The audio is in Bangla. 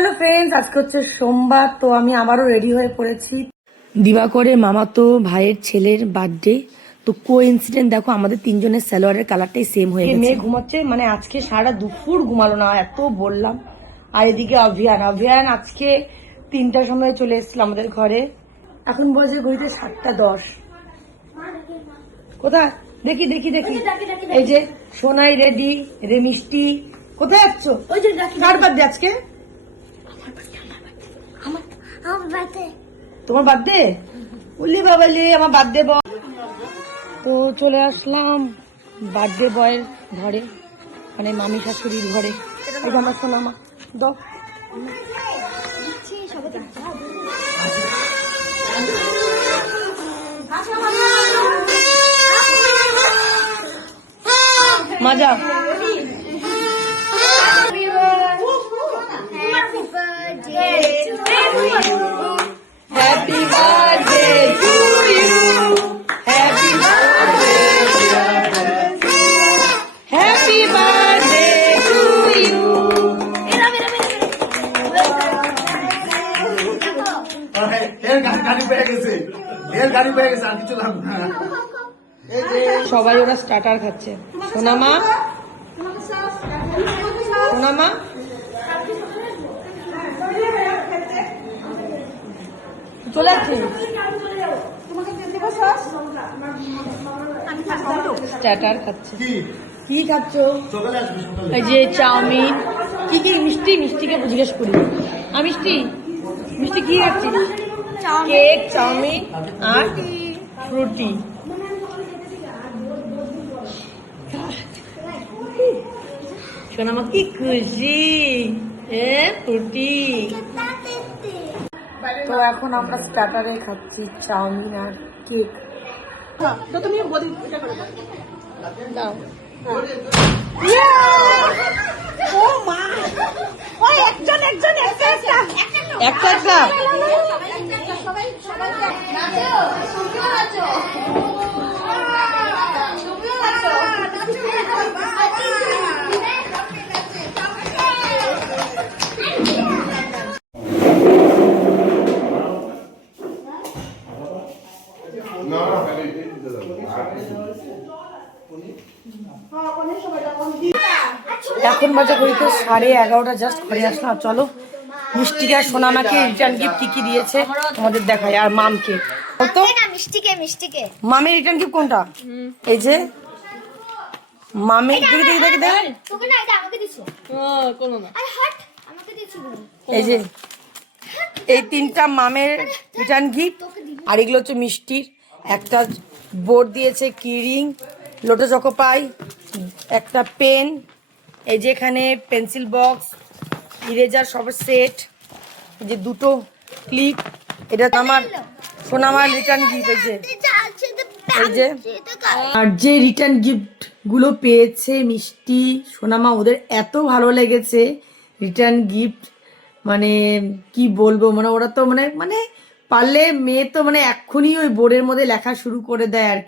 হ্যালো ফ্রেন্ডস, আজকে হচ্ছে সোমবার। তো আমি আবারও রেডি হয়ে পড়েছি। দিবাকরের মামাতো ভাইয়ের ছেলের বার্থডে। তো কোইন্সিডেন্ট দেখো, আমাদের তিনজনের সালোয়ারের কালারটাই সেম হয়ে গেছে। মেয়ে ঘুমাচ্ছে, মানে আজকে সারা দুপুর ঘুমালো না, এত বললাম। আর এদিকে অভিয়ান আজকে 3টার সময় চলে এসেছিল আমাদের ঘরে। এখন বলছে ঘড়িতে 7:10। কোথায় দেখি দেখি দেখি, এই যে সোনাই রেডি, রে মিষ্টি কোথায় যাচ্ছ? কার বার্থডে আজকে? তোমার বার্থডে? উল্লি বাবালি, আমার বার্থডে বয়। তো চলে আসলাম বার্থডে বয়ের ঘরে, মানে মামি শাশুড়ির ঘরে। এই যে আমার সোনামা দাও। মজা। Happy birthday to you. Happy birthday. Happy birthday to you. সবাই ওরা স্টার্টার খাচ্ছে। সোনামা, সোনামা চলে আসছে। স্টার্টার খাচ্ছে। কি খাচ্ছ? এই যে চাউমিন। কি কি মিষ্টি? মিষ্টিকে জিজ্ঞেস করি। মিষ্টি মিষ্টি কি খাচ্ছিস? কেক, চাউমিন আর ফ্রুটি। সোনামা কি খুশি, ফ্রুটি। তো এখন আমরা স্টার্টারে খাচ্ছি চাউমিন আর কেক। দাও। একটা একটা। এখন বাজে ঘড়িতে 11:30, জাস্ট ঘরে আসলাম। চলো মিষ্টিকে আর সোনামাকে রিটার্ন গিফট কি দিয়েছে তোমাদের দেখাই, আর মামকে। তো মামের রিটার্ন গিফট কোনটা? এই যে মামের, দেখি দেখি দেখি দেখ, এই যে এই 3টা মামের রিটার্ন গিফট। আর এগুলো হচ্ছে মিষ্টির। একটা বোর্ড দিয়েছে, কিরিং, লোটো চকো পাই, একটা পেন, এই যে এখানে পেন্সিল বক্স, ইরেজার সবার সেট, এই যে 2টো ক্লিপ। এটা আমার সোনামার রিটার্ন গিফট। এই যে আর যে রিটার্ন গিফট গুলো পেয়েছে মিষ্টি, সোনামা, ওদের এত ভালো লেগেছে রিটার্ন গিফট। মানে কি বলবো, মানে ওরা তো মানে পারলে মেয়ে তো মানে এক্ষুনি ওই বোর্ডের মধ্যে লেখা শুরু করে দেয় আর কি।